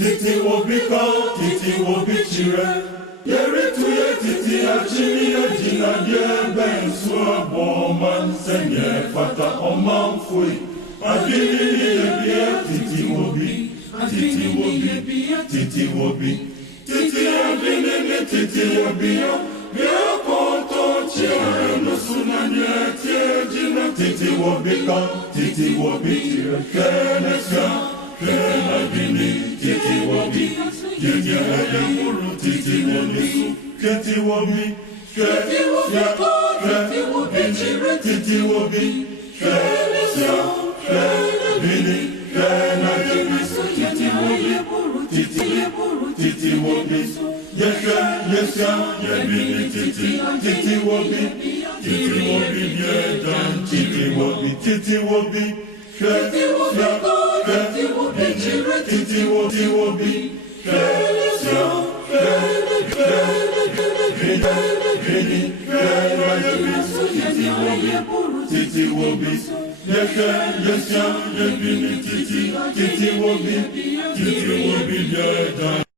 titi wobika, titi wobichire. Yeri tuye titi achimi ajina ye ben suabo man senye fata oman fui. Agini ye bia titi wobi, titi wobi, titi wobi. Titi agini ni titi wobi yo. Bia konto chire no sunanye tie jina. Titi wobika, titi wobichire. Kenesia. Agini, titi wobi, titi wobi, titi wobi, titi wobi, titi wobi, titi wobi, titi wobi, titi wobi, titi wobi,